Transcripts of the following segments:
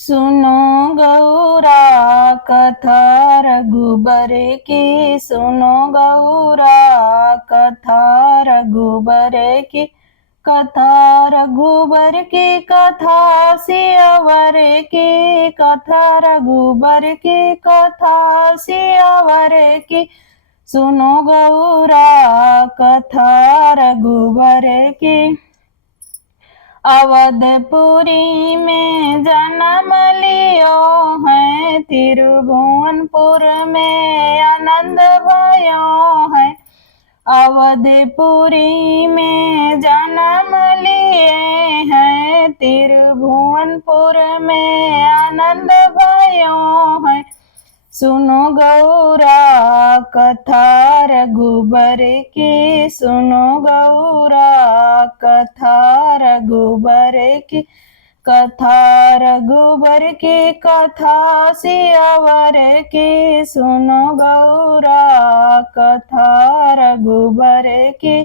सुनो गौरा कथा रघुबर की, सुनो गौरा कथा रघुबर की, कथा रघुबर की, कथा सियावर की, कथा रघुबर की, कथा सियावर की। सुनो गौरा कथा रघुबर की। अवधपुरी में जन्म लियो है, तिरुभुवनपुर में आनंद भयो है। अवधपुरी में जन्म लिए हैं, तिरुभुवनपुर में आनंद भयो है। सुनो गौरा कथा रघुबर की, सुनो गौरा कथा रघुबर की, कथा रघुबर की, कथा सियावर की। सुनो गौरा कथा रघुबर की।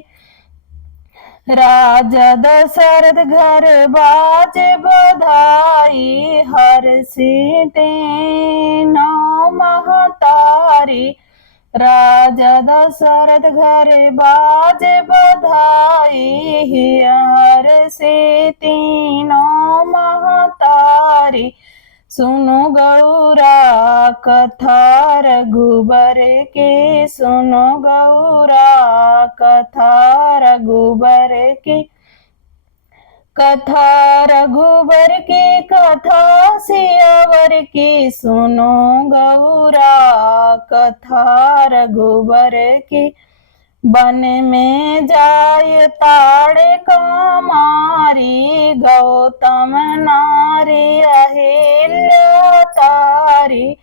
राजा दशरथ घर बाज बधाई, हर सीते नौ महतारी। राजा दशरथ घर बाज बधाई, हर से तीनों महतारी। सुनो गौरा कथा रघुबर की, सुनो गौरा कथा रघुबर की, कथा रघुबर की, कथा सियावर की। सुनो गौरा कथा रघुबर की। वन में जाय ताड़े कमारी, गौतम नारी अहिल्या तारी।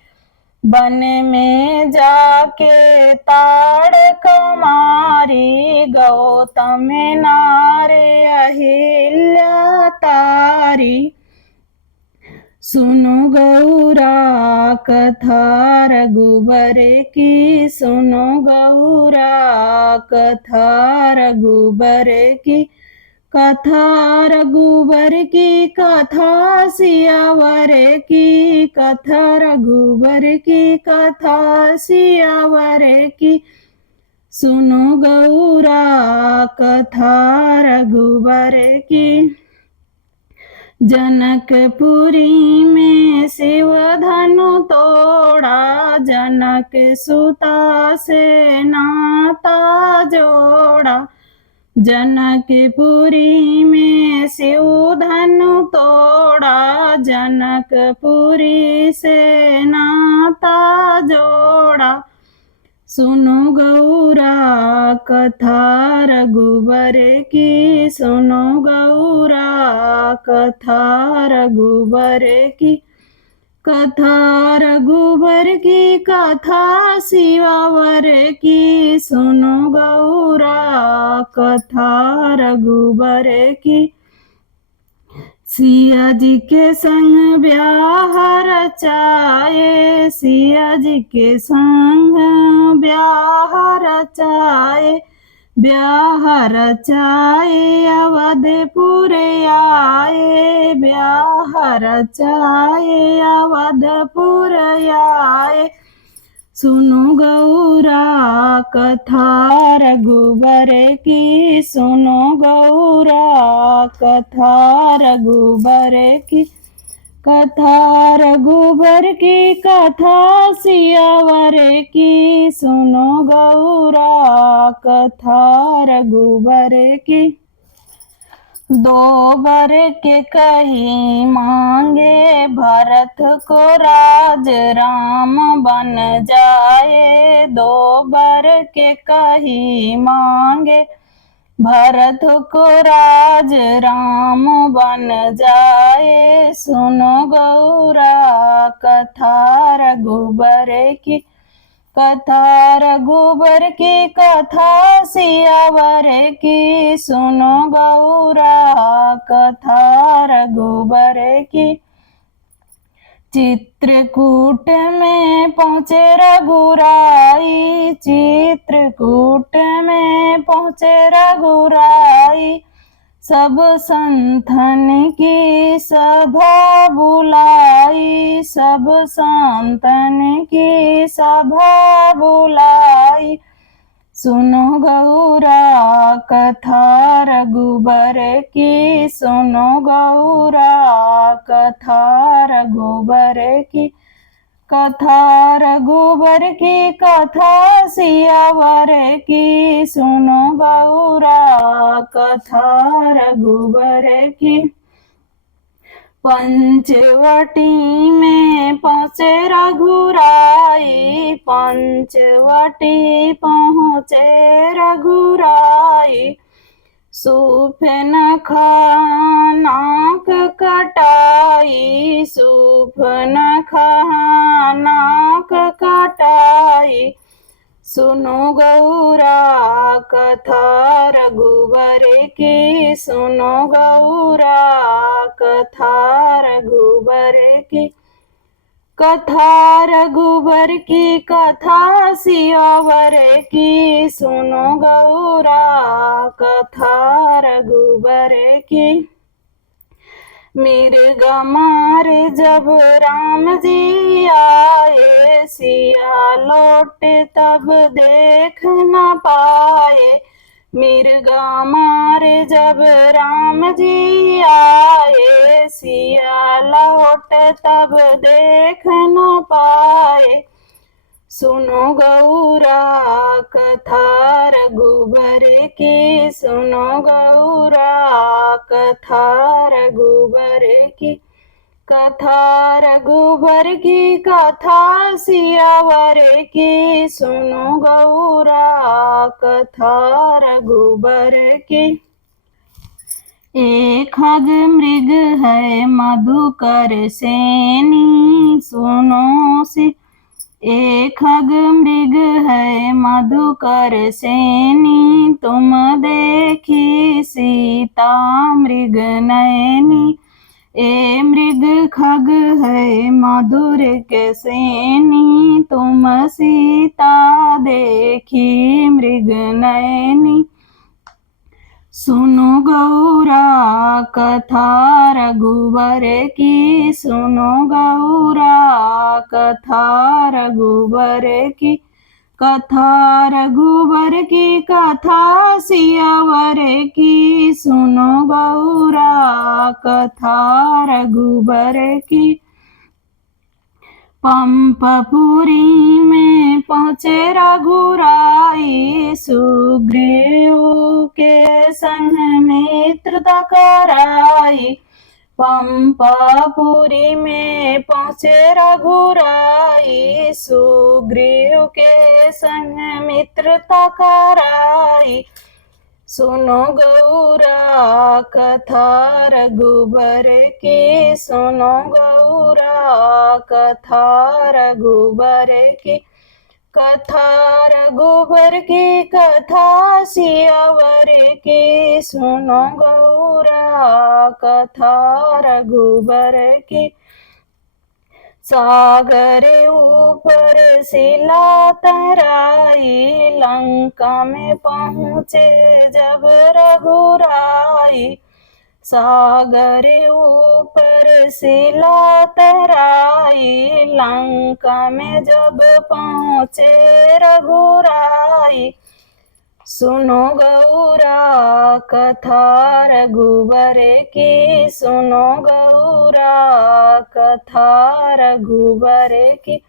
वन में जाके ताड़ कमारी, गौतम नारी अहिल्या तारी। सुनो गौरा कथा रघुबर की, सुनो गौरा कथा रघुबर की, कथा रघुबर की, कथा सियावर की, कथा रघुबर की, कथा सियावर की। सुनो गौरा कथा रघुबर की। जनकपुरी में शिव धनु तोड़ा, जनक सुता से नाता जोड़ा। जनकपुरी में शिव धनु तोड़ा, जनकपुरी से नाता जोड़ा। सुनो गौरा कथा रघुबर की, सुनो गौरा कथा रघुबर की, कथा रघुबर की, कथा सियावर की। सुनो गौरा कथा रघुबर की। सिया जी के संग ब्याह रचाए, सिया जी के संग ब्याह रचाए, ब्याह रचाए अवधपुर आए, ब्याह रचाए अवधपुर आए। सुनो गौरा कथा रघुबर की, सुनो गौरा कथा रघुबर की, कथा रघुबर की, कथा सियावर की। सुनो गौरा कथा रघुबर की। दो बर के कही मांगे, भरत को राज राम बन जाए। दो बर के कही मांगे, भरत को राज राम बन जाए। सुनो गौरा कथा रघुबर की, कथा रघुबर की, कथा सियावर की। सुनो गौरा कथा रघुबर की। चित्रकूट में पहुँचे रघुराई, चित्रकूट में पहुँचे रघुराई। सब संतन की सभा बुलाई, सब संतन की सभा बुलाई। सुनो गौरा कथा रघुबर की, सुनो गौरा कथा रघुबर की। कथा रघुबर की, कथा सियावर की। सुनो गौरा कथा रघुबर की। पंचवटी में पहुँचे रघुराई, पंचवटी पहुँचे रघुराई। सूफन नाक कटाई, सूफन नाक कटाई। सुनो गौरा कथा रघुबर की, सुनो गौरा कथा रघुबर की। कथा रघुबर की, कथा सियावर की। सुनो गौरा कथा रघुबर की। मृग मार जब राम जी आए, सिया लौट तब देख न पाए। मृग मार जब राम जी आए, सिया लौट तब देख न पाए। सुनो गौरा कथा रघुबर की, सुनो गौरा कथा रघुबर की। कथा रघुबर की, कथा सियावर की। सुनो गौरा कथा रघुबर की। एक खग मृग है मधुकर सेनी, सुनो सी। एक खग मृग है मधुकर सेनी, तुम देखी सीता मृग नयनी। ए मृग खग है मधुर के सेनी, तुम सीता देखी मृग नयनी। सुनो गौरा कथा रघुबर की, सुनो गौरा कथा रघुबर की। कथा रघुबर की, कथा सियावर की। सुनो गौरा कथा रघुबर की। पंपपुरी में पहुँचे रघुराई, सुग्रीव के संग मित्रता कराई। पंपपुरी में पहुँचे रघुराई, सुग्रीव के संग मित्रता कराई। सुनो गौरा कथा रघुबर की, सुनो गौरा कथा रघुबर की। कथा रघुबर की, कथा सियावर की। सुनो गौरा कथा रघुबर की। सागर ऊपर शिला तराई, लंका में पहुँचे जब रघुराई। सागर ऊपर शिला तराई, लंका में जब पहुँचे रघुराई। सुनो गौरा कथा रघुबर की, सुनो गौरा कथा रघुबर की।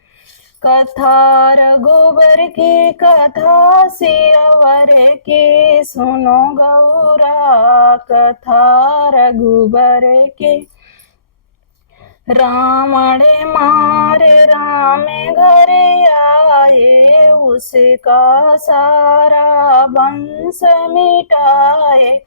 कथा रघुबर की, कथा सियावर की। सुनो गौरा कथा रघुबर की। रावण मार राम घर आए, उसका सारा वंश मिटाए।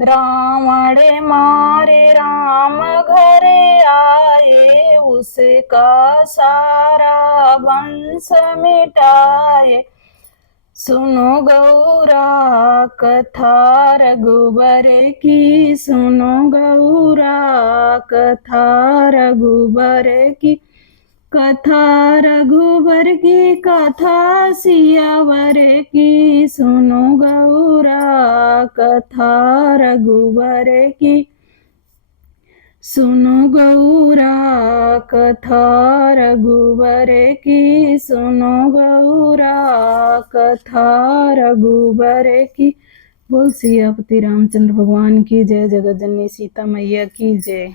रावण मारे राम घर आए, उसका सारा वंश मिटाए। सुनो गौरा कथा रघुबर की, सुनो गौरा कथा रघुबर की। कथा रघुबर की कथा सियावर की, सुनो गौरा कथा रघुबर की, सुनो गौरा कथा रघुबर की, सुनो गौरा कथा रघुबर की। बोल सियापति रामचंद्र भगवान की जय, जगत जननी सीता मैया की जय।